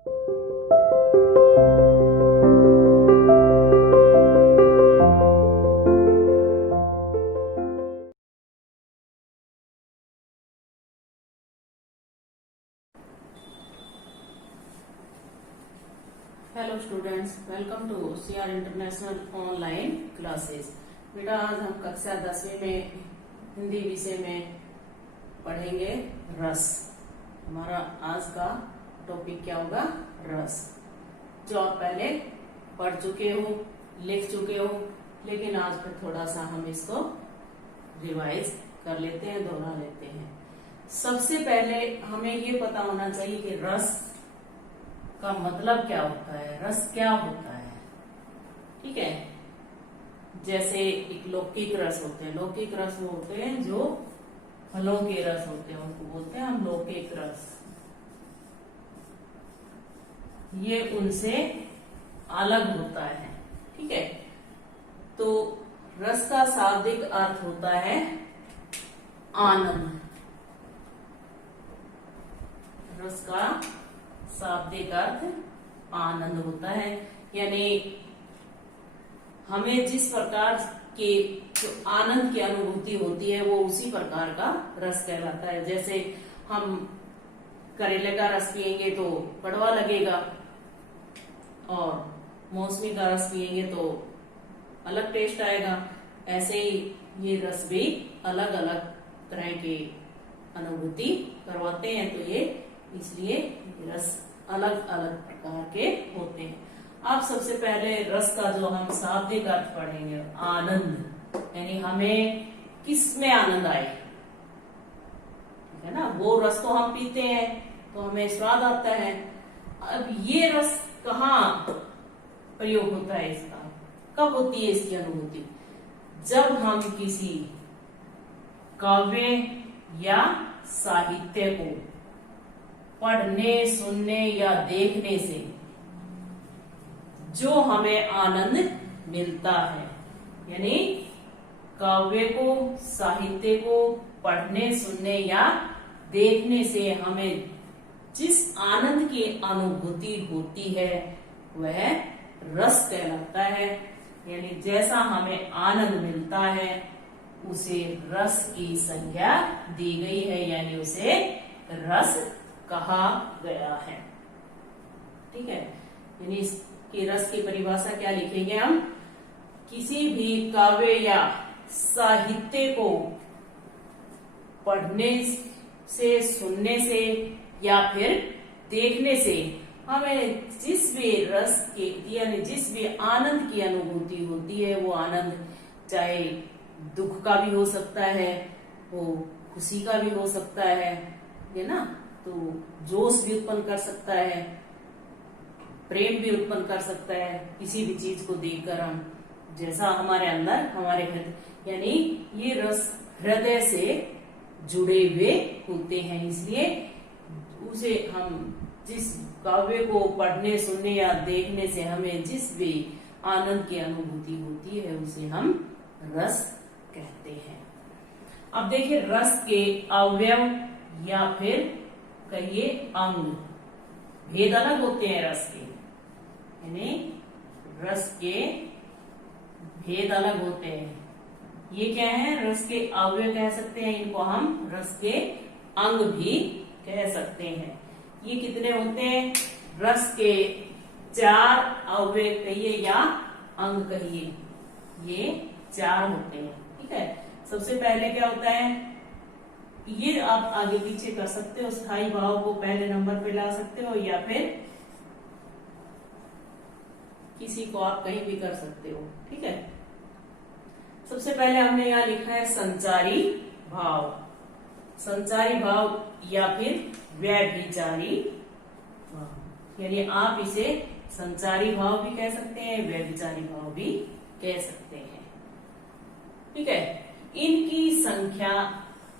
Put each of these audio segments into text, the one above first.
Hello students, welcome to CR international online classes. बेटा, आज हम कक्षा 10वीं में हिंदी विषय में पढ़ेंगे रस। हमारा आज का टॉपिक क्या होगा? रस। जो आप पहले पढ़ चुके हो, लिख चुके हो, लेकिन आज फिर थोड़ा सा हम इसको रिवाइज कर लेते हैं, दोहरा लेते हैं। सबसे पहले हमें ये पता होना चाहिए कि रस का मतलब क्या होता है, रस क्या होता है। ठीक है, जैसे एक लौकिक रस होते हैं, लौकिक रस वो होते हैं जो फलों के रस होते हैं, उनको बोलते हैं हम लौकिक रस। ये उनसे अलग होता है। ठीक है, तो रस का शाब्दिक अर्थ होता है आनंद। रस का शाब्दिक अर्थ आनंद होता है, यानी हमें जिस प्रकार के जो आनंद की अनुभूति होती है वो उसी प्रकार का रस कहलाता है। जैसे हम करेले का रस पिएंगे तो कड़वा लगेगा, और मौसमी का रस पिएंगे तो अलग टेस्ट आएगा। ऐसे ही ये रस भी अलग अलग तरह की अनुभूति करवाते हैं, तो ये इसलिए रस अलग अलग प्रकार के होते हैं। अब सबसे पहले रस का जो हम शाब्दिक अर्थ पढ़ेंगे, आनंद, यानी हमें किस में आनंद आए, है ना। वो रस तो हम पीते हैं तो हमें स्वाद आता है। अब ये रस कहाँ प्रयोग होता है इसका, कब होती है इसकी अनुभूति? जब हम किसी काव्य या साहित्य को पढ़ने, सुनने या देखने से जो हमें आनंद मिलता है, यानी काव्य को, साहित्य को पढ़ने, सुनने या देखने से हमें जिस आनंद की अनुभूति होती है वह रस कहलाता है। यानी जैसा हमें आनंद मिलता है उसे रस की संज्ञा दी गई है, यानी उसे रस कहा गया है। ठीक है, यानी इसकी रस की परिभाषा क्या लिखेंगे हम? किसी भी काव्य या साहित्य को पढ़ने से, सुनने से या फिर देखने से हमें जिस भी रस के, यानी जिस भी आनंद की अनुभूति होती है, वो आनंद चाहे दुख का भी हो सकता है, वो खुशी का भी हो सकता है ना। तो जोश भी उत्पन्न कर सकता है, प्रेम भी उत्पन्न कर सकता है किसी भी चीज को देखकर। हम जैसा हमारे अंदर, हमारे हृदय, यानी ये रस हृदय से जुड़े हुए होते हैं, इसलिए उसे हम जिस काव्य को पढ़ने, सुनने या देखने से हमें जिस भी आनंद की अनुभूति होती है उसे हम रस कहते हैं। अब देखिए, रस के अवयव या फिर कहिए अंग, भेद अलग होते हैं रस के, यानी रस के भेद अलग होते हैं। ये क्या है? रस के अवयव कह सकते हैं, इनको हम रस के अंग भी कह सकते हैं। ये कितने होते हैं? रस के 4 अवयव कहिए या अंग कहिए, ये 4 होते हैं। ठीक है, सबसे पहले क्या होता है, ये आप आगे पीछे कर सकते हो, स्थायी भाव को पहले नंबर पे ला सकते हो या फिर किसी को आप कहीं भी कर सकते हो। ठीक है, सबसे पहले हमने यहाँ लिखा है संचारी भाव। संचारी भाव या फिर व्यभिचारी भाव, यानी आप इसे संचारी भाव भी कह सकते हैं, व्यभिचारी भाव भी कह सकते हैं। ठीक है, इनकी संख्या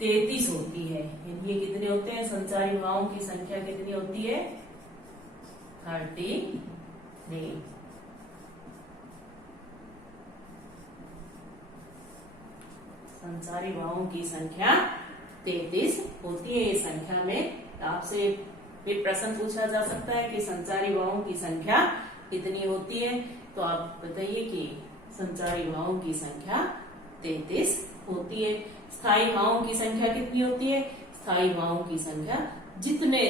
33 होती है। ये कितने होते हैं? संचारी भावों की संख्या कितनी होती है? 33। संचारी भावों की संख्या 33 होती है। इस संख्या में आपसे फिर प्रश्न पूछा जा सकता है कि संचारी भावों की संख्या कितनी होती है, तो आप बताइए कि संचारी भावों की संख्या 33 होती है। स्थायी भावों की संख्या कितनी होती है? स्थायी भावों की संख्या, जितने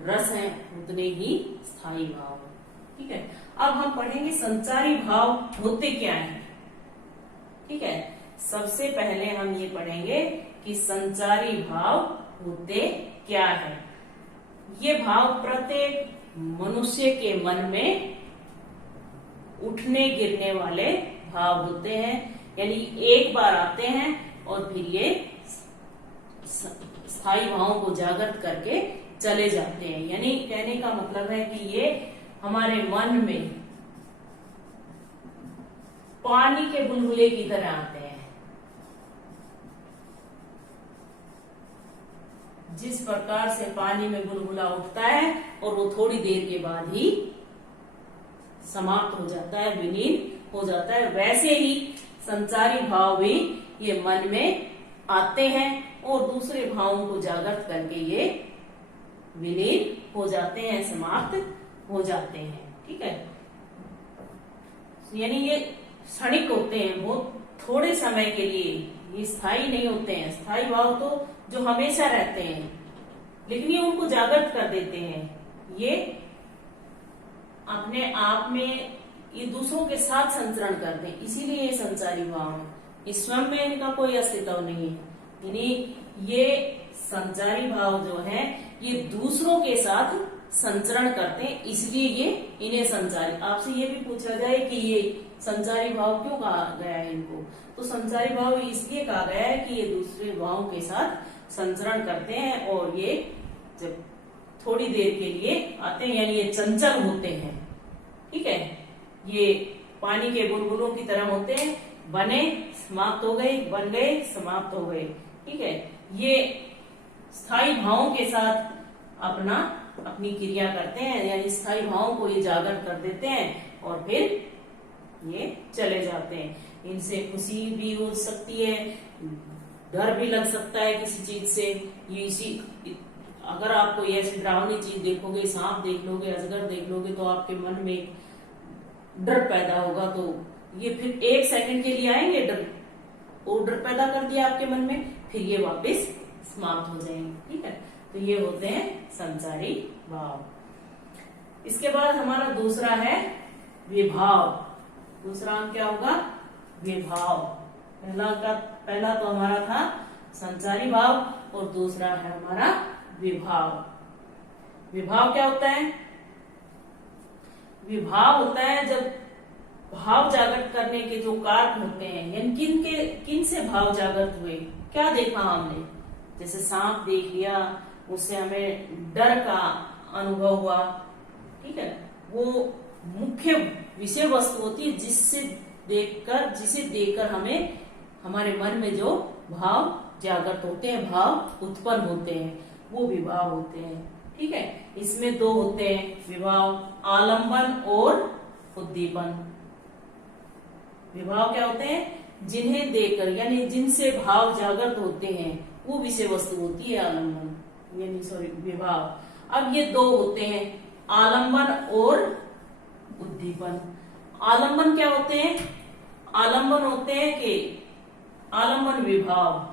रस हैं उतने ही स्थायी भाव हैं। ठीक है, अब हम पढ़ेंगे संचारी भाव होते क्या हैं। ठीक है, सबसे पहले हम ये पढ़ेंगे कि संचारी भाव होते क्या है। ये भाव प्रत्येक मनुष्य के मन में उठने गिरने वाले भाव होते हैं, यानी एक बार आते हैं और फिर ये स्थायी भावों को जागृत करके चले जाते हैं। यानी कहने का मतलब है कि ये हमारे मन में पानी के बुलबुले की तरह आते हैं। जिस प्रकार से पानी में बुलबुला उठता है और वो थोड़ी देर के बाद ही समाप्त हो जाता है, विलीन हो जाता है, वैसे ही संचारी भाव भी ये मन में आते हैं और दूसरे भावों को जागृत करके ये विलीन हो जाते हैं, समाप्त हो जाते हैं। ठीक है, यानी ये क्षणिक होते हैं, बहुत थोड़े समय के लिए, ये स्थायी नहीं होते हैं। स्थायी भाव तो जो हमेशा रहते हैं, लेकिन ये उनको जागृत कर देते हैं। ये अपने आप में ये दूसरों के साथ संचरण करते हैं, इसीलिए ये संचारी भाव है। इस स्वयं में इनका कोई अस्तित्व नहीं है, यानी ये संचारी भाव जो है ये दूसरों के साथ संचरण करते हैं, इसलिए ये इन्हें संचारी। आपसे ये भी पूछा जाए कि ये संचारी भाव क्यों कहा गया है इनको, तो संचारी भाव इसलिए कहा गया है कि ये दूसरे भावों के साथ संचरण करते हैं और ये जब थोड़ी देर के लिए आते हैं, यानी ये चंचल होते हैं। ठीक है, ये पानी के बुलबुलों की तरह होते हैं, बने समाप्त हो गए, बन गए समाप्त हो गए। ठीक है, ये स्थायी भावों के साथ अपनी क्रिया करते हैं, यानी स्थायी भावों को ये जागृत कर देते हैं और फिर ये चले जाते हैं। इनसे खुशी भी हो सकती है, डर भी लग सकता है किसी चीज से। ये इसी अगर आप कोई ऐसी डरावनी चीज देखोगे, सांप देख लोगे, अजगर देख लोगे, तो आपके मन में डर पैदा होगा, तो ये फिर एक सेकंड के लिए आएंगे, डर और डर पैदा कर दिया आपके मन में, फिर ये वापस समाप्त हो जाएंगे। ठीक है, तो ये होते हैं संचारी भाव। इसके बाद हमारा दूसरा है विभाव। दूसरा अंक क्या होगा? विभाव। पहला तो हमारा था संचारी भाव और दूसरा है हमारा विभाव। विभाव क्या होता है? विभाव होता है जब भाव जागृत करने के जो कारक होते हैं, यानी किन से भाव जागृत हुए, क्या देखा हमने, जैसे सांप देख लिया, उससे हमें डर का अनुभव हुआ। ठीक है, वो मुख्य विषय वस्तु होती है जिसे देखकर हमें हमारे मन में जो भाव जागृत होते हैं, भाव उत्पन्न होते हैं, वो विभाव होते हैं। ठीक है, इसमें दो होते हैं विभाव, आलंबन और उद्दीपन। विभाव क्या होते हैं? जिन्हें देखकर, यानी जिनसे भाव जागृत होते हैं, वो विषय वस्तु होती है आलंबन, यानी विभाव। अब ये दो होते हैं, आलंबन और उद्दीपन। आलंबन क्या होते हैं? आलंबन होते हैं कि आलंबन विभाव।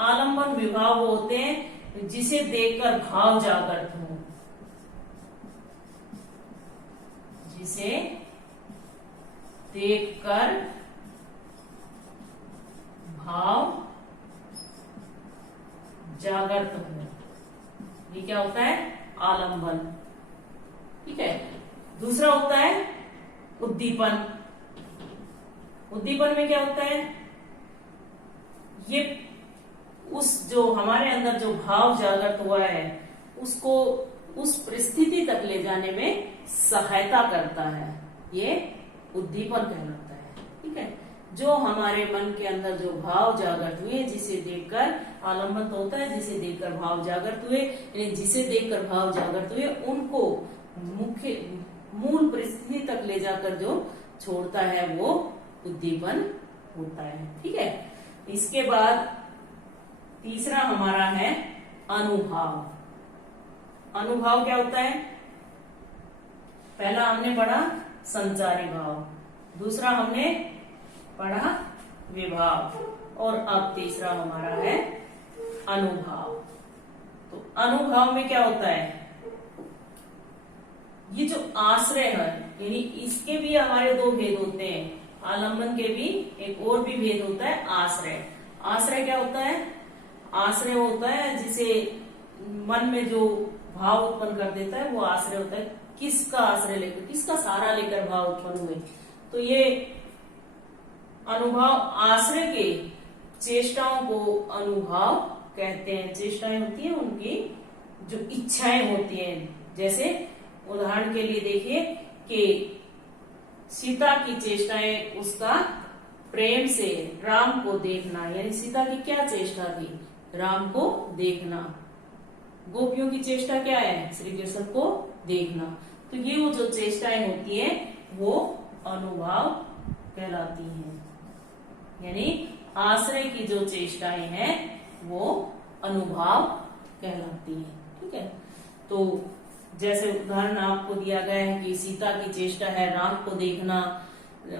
आलंबन विभाव होते हैं जिसे देखकर भाव जागृत हो, जिसे देखकर भाव जागृत हो, ये क्या होता है? आलंबन। ठीक है, दूसरा होता है उद्दीपन। उद्दीपन में क्या होता है? ये उस जो हमारे अंदर जो भाव जागृत हुआ है उसको उस परिस्थिति तक ले जाने में सहायता करता है, ये उद्दीपन कहलाता है। ठीक है, जो हमारे मन के अंदर जो भाव जागृत हुए, जिसे देखकर आलंबन तो होता है जिसे देखकर भाव जागृत हुए, यानी जिसे देखकर भाव जागृत हुए उनको मूल परिस्थिति तक ले जाकर जो छोड़ता है वो उद्दीपन होता है। ठीक है, इसके बाद तीसरा हमारा है अनुभाव। अनुभाव क्या होता है? पहला हमने पढ़ा संचारी भाव, दूसरा हमने पढ़ा विभाव, और अब तीसरा हमारा है अनुभाव। तो अनुभाव में क्या होता है? ये जो आश्रय है, यानी इसके भी हमारे दो भेद होते हैं, आलंबन के भी एक और भी भेद होता है आश्रय। आश्रय क्या होता है? आश्रय होता है जिसे मन में जो भाव उत्पन्न कर देता है वो आश्रय होता है। किसका आश्रय लेकर, किसका सहारा लेकर भाव उत्पन्न हुए, तो ये अनुभाव आश्रय के चेष्टाओं को अनुभाव कहते हैं। चेष्टाएं होती है उनकी जो इच्छाएं होती हैं, जैसे उदाहरण के लिए देखिए कि सीता की चेष्टाएं उसका प्रेम से राम को देखना, यानी सीता की क्या चेष्टा थी? राम को देखना। गोपियों की चेष्टा क्या है? श्री कृष्ण को देखना। तो ये वो जो चेष्टाएं होती है वो अनुभाव कहलाती हैं, यानी आश्रय की जो चेष्टाएं हैं वो अनुभाव कहलाती हैं। ठीक है, तो जैसे उदाहरण आपको दिया गया है कि सीता की चेष्टा है राम को देखना,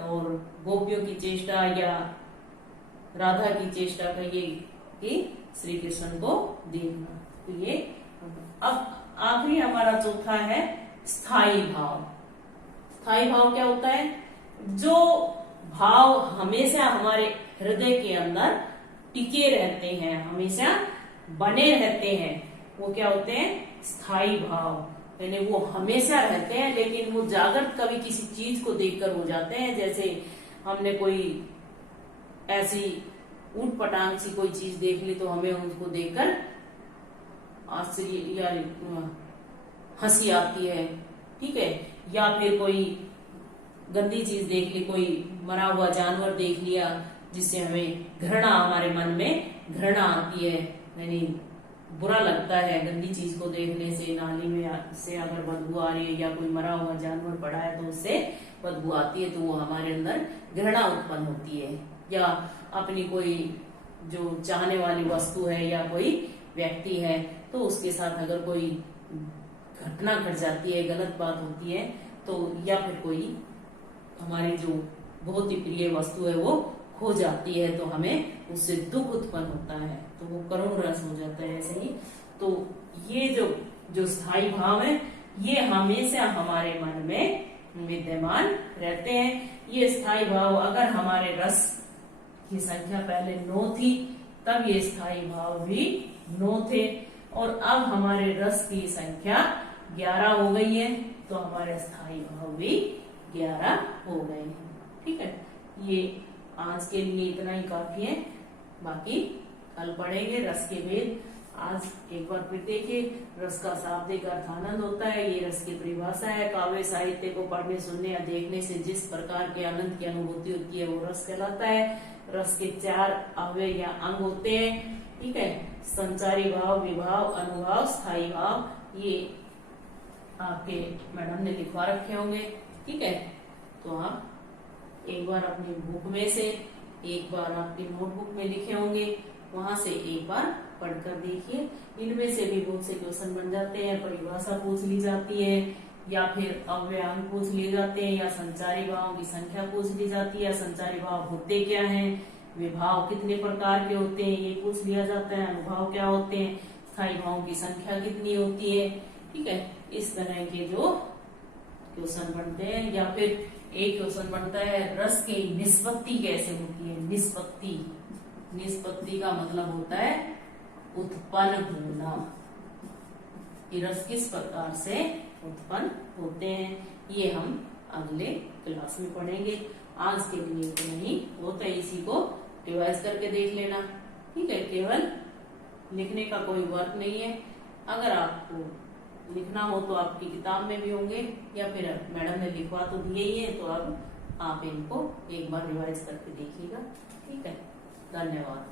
और गोपियों की चेष्टा या राधा की चेष्टा का ये कि श्री कृष्ण को देखना। तो ये अब आखिरी हमारा चौथा है स्थायी भाव। स्थायी भाव क्या होता है? जो भाव हमेशा हमारे हृदय के अंदर टिके रहते हैं, हमेशा बने रहते हैं, वो क्या होते हैं? स्थायी भाव। यानी वो हमेशा रहते हैं, लेकिन वो जागृत कभी किसी चीज को देखकर हो जाते हैं। जैसे हमने कोई ऐसी ऊट पटांग सी कोई चीज देख ली तो हमें उसको देखकर आश्चर्य या हंसी आती है। ठीक है, या फिर कोई गंदी चीज देख ली, कोई मरा हुआ जानवर देख लिया जिससे हमें घृणा, हमारे मन में घृणा आती है, यानी बुरा लगता है गंदी चीज को देखने से। नाली में से अगर बदबू आ रही है या कोई मरा हुआ जानवर पड़ा है तो उससे बदबू आती है, तो वो हमारे अंदर घृणा उत्पन्न होती है। या अपनी कोई जो चाहने वाली वस्तु है या कोई व्यक्ति है तो उसके साथ अगर कोई घटना घट जाती है, गलत बात होती है, तो या फिर कोई हमारी जो बहुत ही प्रिय वस्तु है वो खो जाती है तो हमें उससे दुख उत्पन्न होता है, तो वो करुण रस हो जाता है। ऐसे ही तो ये जो स्थायी भाव है ये हमेशा हमारे मन में विद्यमान रहते हैं। ये स्थायी भाव अगर हमारे रस की संख्या पहले 9 थी तब ये स्थायी भाव भी 9 थे, और अब हमारे रस की संख्या 11 हो गई है तो हमारे स्थायी भाव भी 11 हो गए हैं। ठीक है, ये आज के लिए इतना ही काफी है, बाकी कल पढ़ेंगे रस के भेद। आज एक बार फिर देखिए, रस का शाब्दिक अर्थ आनंद होता है, ये रस की परिभाषा है। काव्य साहित्य को पढ़ने, सुनने या देखने से जिस प्रकार के आनंद की अनुभूति होती है वो रस कहलाता है। रस के 4 अवयव या अंग होते हैं। ठीक है, संचारी भाव, विभाव, अनुभाव, स्थायी भाव, ये आपके मैडम ने लिखवा रखे होंगे। ठीक है, तो आप एक बार अपनी बुक में से, एक बार आपकी नोटबुक में लिखे होंगे, वहां से एक बार पढ़कर देखिए। इनमें से भी बहुत से क्वेश्चन बन जाते हैं, परिभाषा पूछ ली जाती है, या फिर अव्ययांग पूछ लिए जाते हैं, या संचारी भावों की संख्या पूछ ली जाती है, या संचारी भाव होते क्या हैं, विभाव कितने प्रकार के होते हैं ये पूछ लिया जाता है, अनुभाव क्या होते हैं, स्थायी भावों की संख्या कितनी होती है। ठीक है, इस तरह के जो क्वेश्चन बनते हैं। या फिर एक क्वेश्चन बनता है रस की निष्पत्ति कैसे होती है। निष्पत्ति, निष्पत्ति का मतलब होता है उत्पन्न होना, कि रस किस प्रकार से उत्पन्न होते हैं, ये हम अगले क्लास में पढ़ेंगे। आज के लिए इतना ही होता है, इसी को रिवाइज करके देख लेना। ठीक है, केवल लिखने का कोई वर्क नहीं है। अगर आपको लिखना हो तो आपकी किताब में भी होंगे, या फिर मैडम ने लिखवा तो दिए ही है, तो अब आप इनको एक बार रिवाइज करके देखिएगा। ठीक है, धन्यवाद।